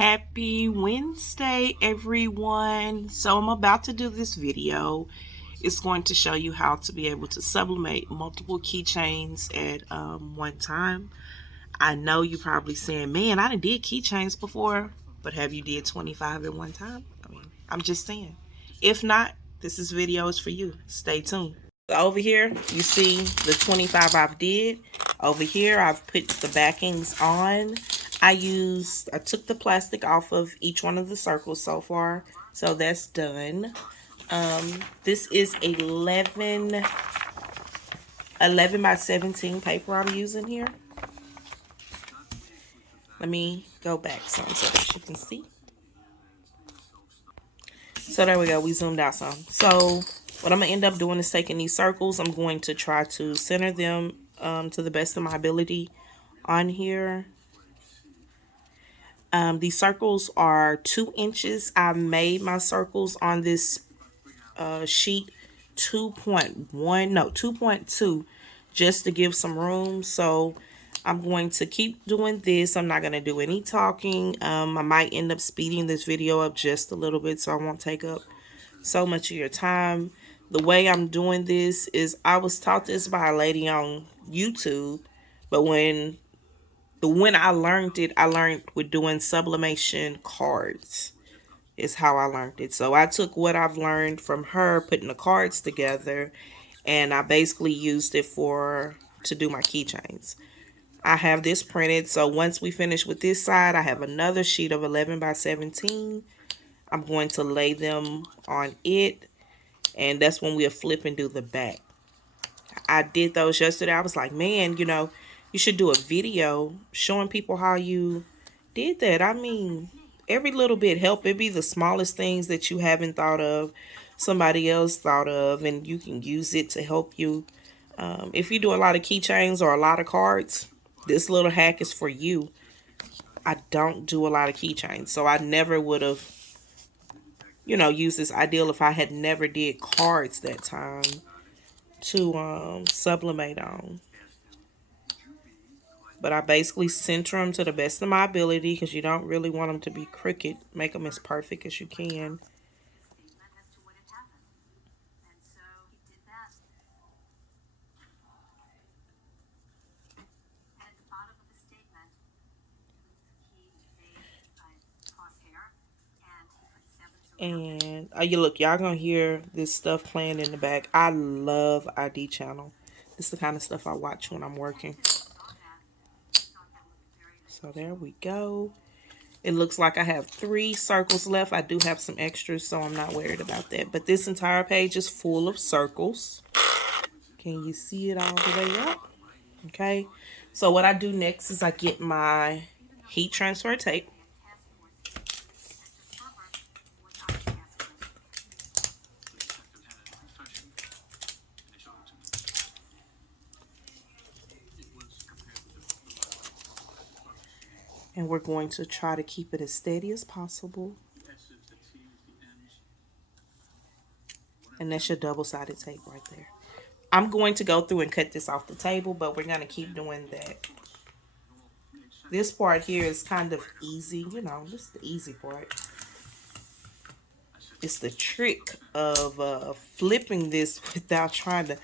Happy Wednesday, everyone. So I'm about to do this video. It's going to show you how to be able to sublimate multiple keychains at one time. I know you're probably saying, man, I done did keychains before, but have you did 25 at one time? I mean, I'm just saying. If not, this video is for you. Stay tuned. So over here, you see the 25 I've did. Over here, I've put the backings on. I took the plastic off of each one of the circles so far. So that's done. This is 11 by 17 paper I'm using here. Let me go back some so that you can see. So there we go. We zoomed out some. So what I'm going to end up doing is taking these circles. I'm going to try to center them to the best of my ability on here. These circles are 2 inches. I made my circles on this sheet 2.2 just to give some room. So I'm going to keep doing this. I'm not going to do any talking. I might end up speeding this video up just a little bit so I won't take up so much of your time. The way I'm doing this is I was taught this by a lady on YouTube, but when I learned it, I learned with doing sublimation cards is how I learned it. So I took what I've learned from her, putting the cards together, and I basically used it to do my keychains. I have this printed, so once we finish with this side, I have another sheet of 11 by 17. I'm going to lay them on it, and that's when we'll flip and do the back. I did those yesterday. I was like, man, you should do a video showing people how you did that. I mean, every little bit help. It be the smallest things that you haven't thought of, somebody else thought of, and you can use it to help you. If you do a lot of keychains or a lot of cards, this little hack is for you. I don't do a lot of keychains, so I never would have, used this ideal if I had never did cards that time to sublimate on. But I basically center them to the best of my ability because you don't really want them to be crooked. Make them as perfect as you can. And y'all gonna hear this stuff playing in the back. I love ID channel. This is the kind of stuff I watch when I'm working. So there we go. It looks like I have 3 circles left. I do have some extras, so I'm not worried about that. But this entire page is full of circles. Can you see it all the way up? Okay. So what I do next is I get my heat transfer tape. And we're going to try to keep it as steady as possible. And that's your double-sided tape right there. I'm going to go through and cut this off the table, but we're going to keep doing that. This part here is kind of easy, this is the easy part. It's the trick of flipping this without trying to.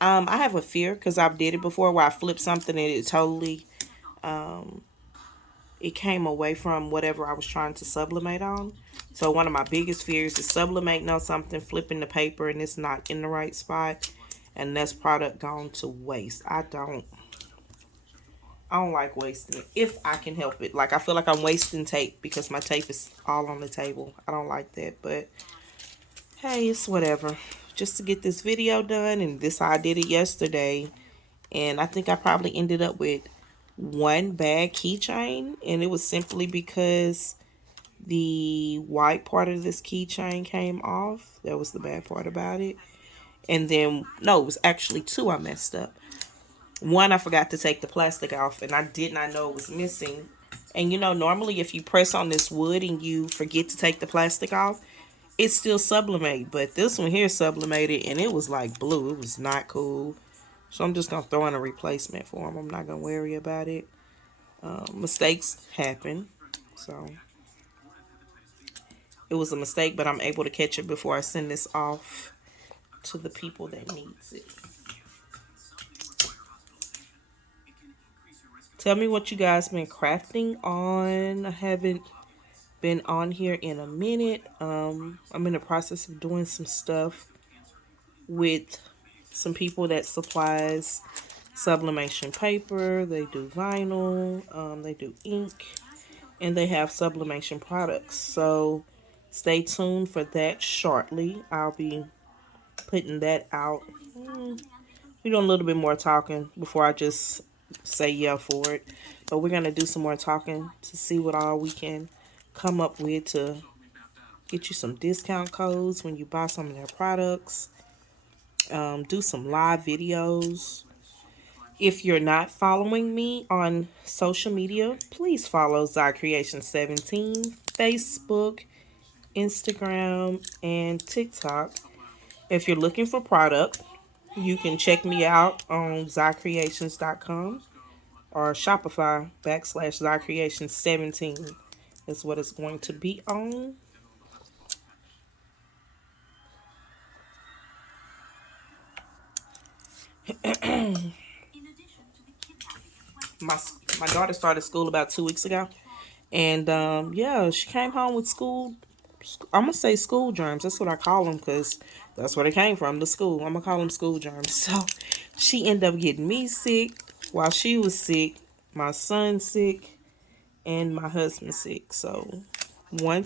I have a fear because I've did it before where I flipped something and it totally, it came away from whatever I was trying to sublimate on. So one of my biggest fears is sublimating on something, flipping the paper, and it's not in the right spot, and that's product gone to waste. I don't like wasting it if I can help it. Like, I feel like I'm wasting tape because my tape is all on the table. I don't like that, but hey, it's whatever. Just to get this video done, and I did it yesterday, and I think I probably ended up with 1 bad keychain, and it was simply because the white part of this keychain came off. That was the bad part about it. And then, no, it was actually 2 I messed up. 1, I forgot to take the plastic off, and I did not know it was missing. And normally if you press on this wood and you forget to take the plastic off, it's still sublimate. But this one here sublimated, and it was like blue. It was not cool. So I'm just going to throw in a replacement for them. I'm not going to worry about it. Mistakes happen. So it was a mistake, but I'm able to catch it before I send this off to the people that needs it. Tell me what you guys been crafting on. I haven't been on here in a minute. I'm in the process of doing some stuff with some people that supplies sublimation paper. They do vinyl, they do ink, and they have sublimation products. So stay tuned for that shortly. I'll be putting that out. We're doing a little bit more talking before I just say yeah for it. But we're going to do some more talking to see what all we can come up with to get you some discount codes when you buy some of their products. Do some live videos. If you're not following me on social media, please follow Zy Creation 17, Facebook, Instagram, and TikTok. If you're looking for product, you can check me out on zycreations.com or Shopify /ZyCreations17 is what it's going to be on. my my daughter started school about 2 weeks ago, and yeah, she came home with school. I'm gonna say school germs. That's what I call them because that's where they came from. The school. I'm gonna call them school germs. So she ended up getting me sick while she was sick, my son sick, and my husband sick. So one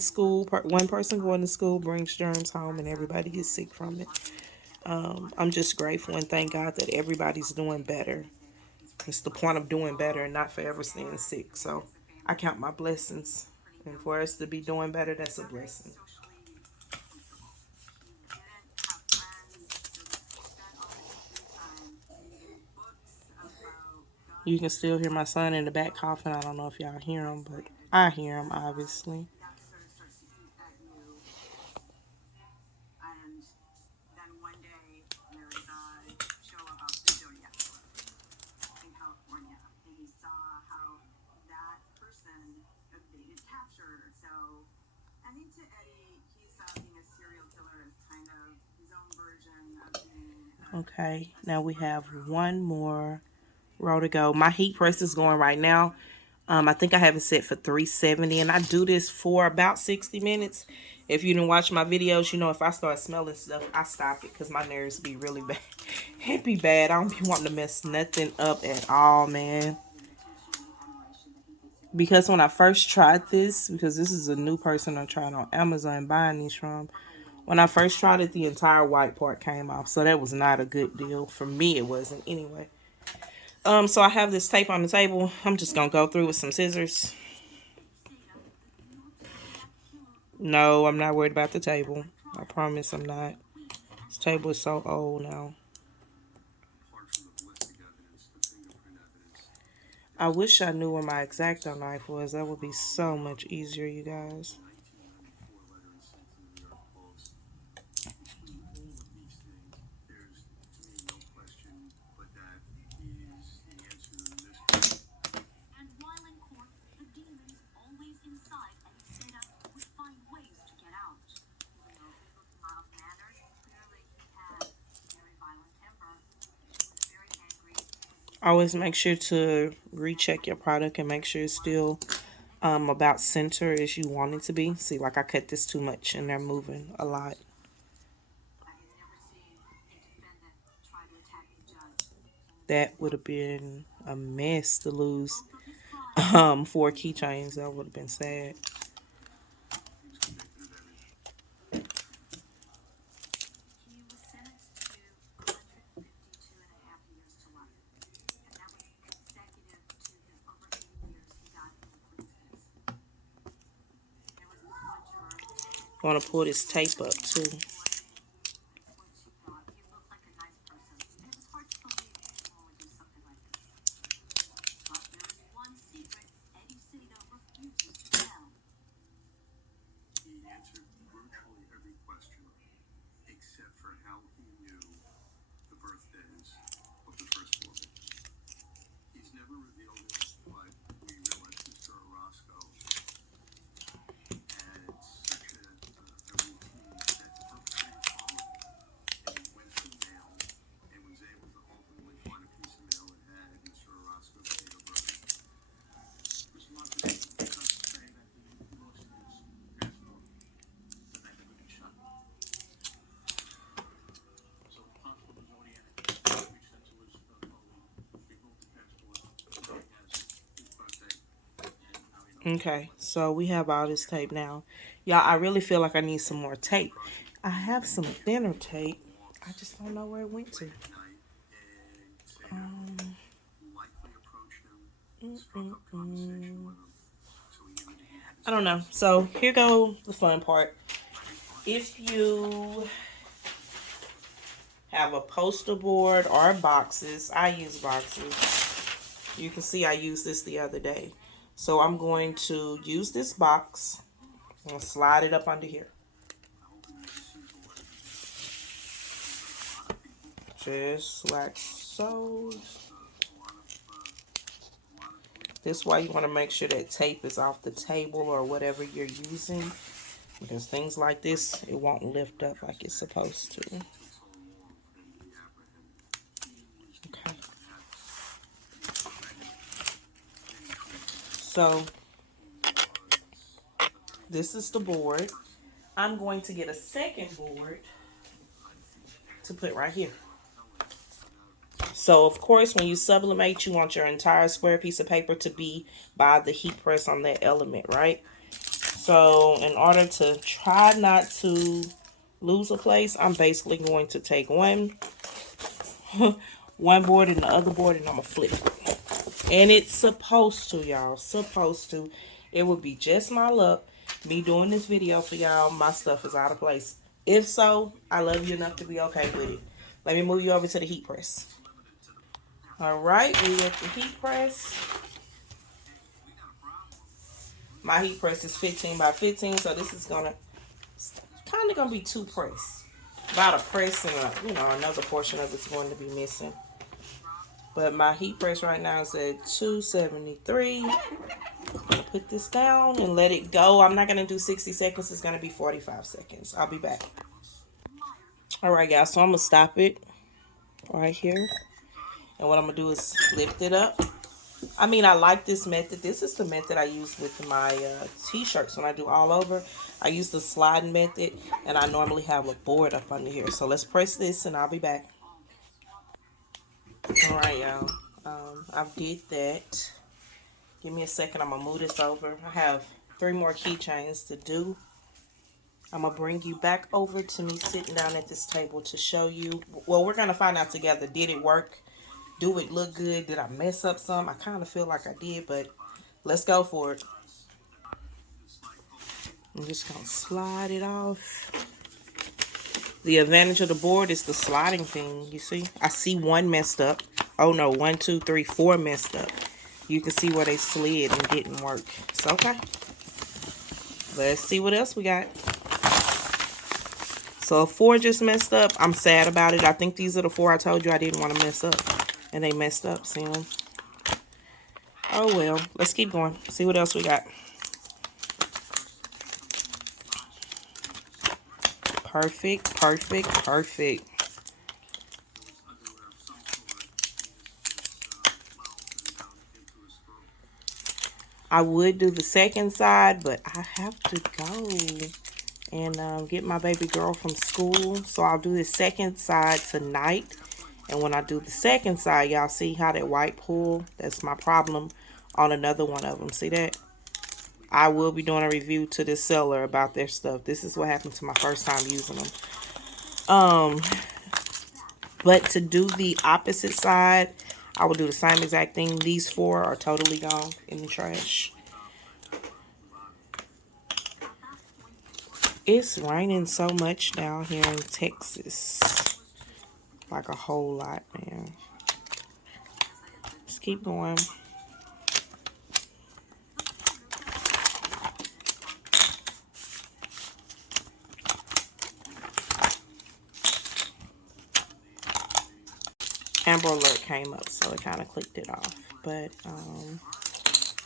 person going to school brings germs home, and everybody gets sick from it. I'm just grateful and thank God that everybody's doing better. It's the point of doing better and not forever staying sick. So I count my blessings. And for us to be doing better, that's a blessing. You can still hear my son in the back coughing. I don't know if y'all hear him, but I hear him, obviously. Okay, now we have one more row to go. My heat press is going right now. I think I have it set for 370, and I do this for about 60 minutes. If you didn't watch my videos, you know if I start smelling stuff, I stop it because my nerves be really bad. It be bad. I don't be wanting to mess nothing up at all, man. Because when I first tried this, because this is a new person I'm trying on Amazon buying these from, when I first tried it, the entire white part came off. So that was not a good deal. For me, it wasn't anyway. So I have this tape on the table. I'm just going to go through with some scissors. No, I'm not worried about the table. I promise I'm not. This table is so old now. I wish I knew where my X-Acto knife was. That would be so much easier, you guys. Always make sure to recheck your product and make sure it's still about center as you want it to be. See, like I cut this too much and they're moving a lot. That would have been a mess to lose 4 keychains. That would have been sad. I want to pull this tape up too. Okay, so we have all this tape now. Y'all, I really feel like I need some more tape. I have some thinner tape. I just don't know where it went to. Um, I don't know. So here go the fun part. If you have a poster board or boxes, I use boxes. You can see I used this the other day. So I'm going to use this box and slide it up under here. Just like so. This is why you want to make sure that tape is off the table or whatever you're using. Because things like this, it won't lift up like it's supposed to. Okay. So, this is the board. I'm going to get a second board to put right here. So, of course, when you sublimate, you want your entire square piece of paper to be by the heat press on that element, right? So, in order to try not to lose a place, I'm basically going to take one board and the other board, and I'm going to flip it. And it's supposed to, y'all. Supposed to. It would be just my luck. Me doing this video for y'all, my stuff is out of place. If so, I love you enough to be okay with it. Let me move you over to the heat press. Alright, we at the heat press. My heat press is 15 by 15, so this is kind of gonna be two press. About a press and another portion of it's going to be missing. But my heat press right now is at 273. I'm gonna put this down and let it go. I'm not gonna do 60 seconds, it's gonna be 45 seconds. I'll be back. Alright guys, so I'm gonna stop it right here. And what I'm gonna do is lift it up. I mean, I like this method. This is the method I use with my t-shirts when I do all over. I use the sliding method, and I normally have a board up under here. So let's press this, and I'll be back. All right, y'all. I did that. Give me a second. I'm going to move this over. I have 3 more keychains to do. I'm going to bring you back over to me sitting down at this table to show you. Well, we're going to find out together. Did it work? Do it look good? Did I mess up some? I kind of feel like I did, but let's go for it. I'm just going to slide it off. The advantage of the board is the sliding thing. You see? I see one messed up. Oh no, 1, 2, 3, 4 messed up. You can see where they slid and didn't work. So, okay. Let's see what else we got. So, if 4 just messed up, I'm sad about it. I think these are the 4 I told you I didn't want to mess up. And they messed up, see them? Oh well, let's keep going. See what else we got. Perfect, perfect, perfect. I would do the second side, but I have to go and get my baby girl from school. So I'll do the second side tonight. And when I do the second side, y'all see how that white pull? That's my problem on another one of them. See that? I will be doing a review to this seller about their stuff. This is what happened to my first time using them. But to do the opposite side, I will do the same exact thing. These 4 are totally gone in the trash. It's raining so much down here in Texas. Like a whole lot, man. Let's keep going. Amber Alert came up, so it kind of clicked it off. But,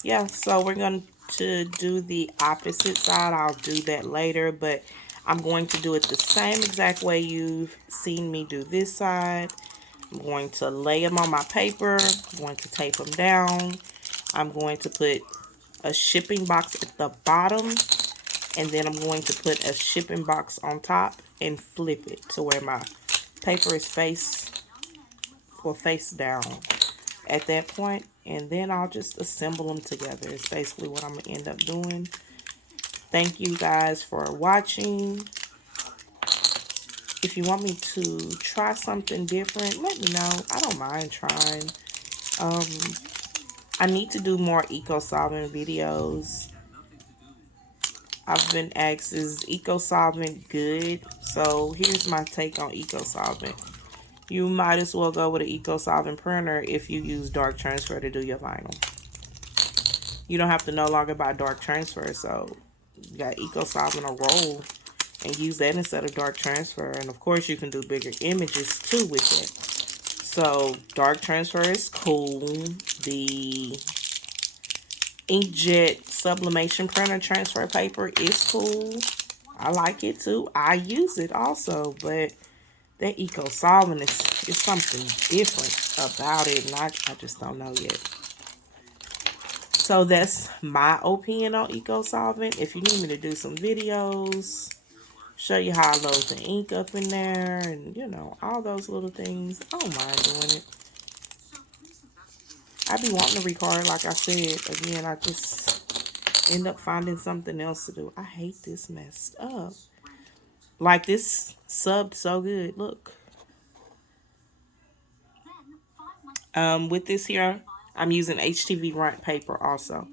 yeah, so we're going to do the opposite side. I'll do that later, but I'm going to do it the same exact way you've seen me do this side. I'm going to lay them on my paper. I'm going to tape them down. I'm going to put a shipping box at the bottom, and then I'm going to put a shipping box on top and flip it to where my paper is face down. at that point, and then I'll just assemble them together. It's basically what I'm going to end up doing. Thank you guys for watching. If you want me to try something different, let me know. I don't mind trying. I need to do more eco-solvent videos. I've been asked, is eco-solvent good? So here's my take on eco-solvent. You might as well go with an eco-solvent printer if you use dark transfer to do your vinyl. You don't have to no longer buy dark transfer, so you got eco-solvent or roll and use that instead of dark transfer. And of course you can do bigger images too with it. So dark transfer is cool. The inkjet sublimation printer transfer paper is cool. I like it too. I use it also, but that eco-solvent is something different about it, and I just don't know yet. So that's my opinion on eco-solvent. If you need me to do some videos, show you how I load the ink up in there, and you know, all those little things, I don't mind doing it. I be wanting to record, like I said. Again, I just end up finding something else to do. I hate this messed up. Like, this subbed so good. Look. With this here, I'm using HTV Runt paper also.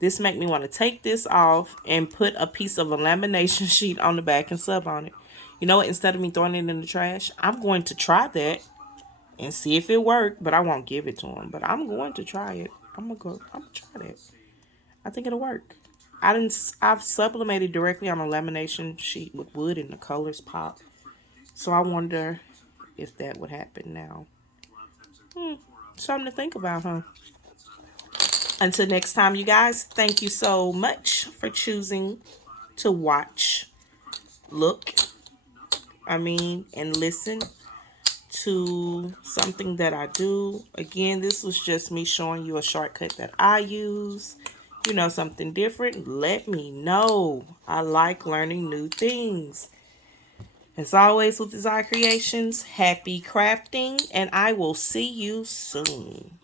This make me want to take this off and put a piece of a lamination sheet on the back and sub on it. You know what? Instead of me throwing it in the trash, I'm going to try that and see if it worked. But I won't give it to him. But I'm going to try it. I'm gonna try that. I think it'll work. I've sublimated directly on a lamination sheet with wood and the colors pop. So I wonder if that would happen now. Something to think about, huh? Until next time, you guys, thank you so much for choosing to watch, look, and listen to something that I do. Again, this was just me showing you a shortcut that I use. You know, something different, let me know. I like learning new things. As always with Desire Creations, happy crafting, and I will see you soon.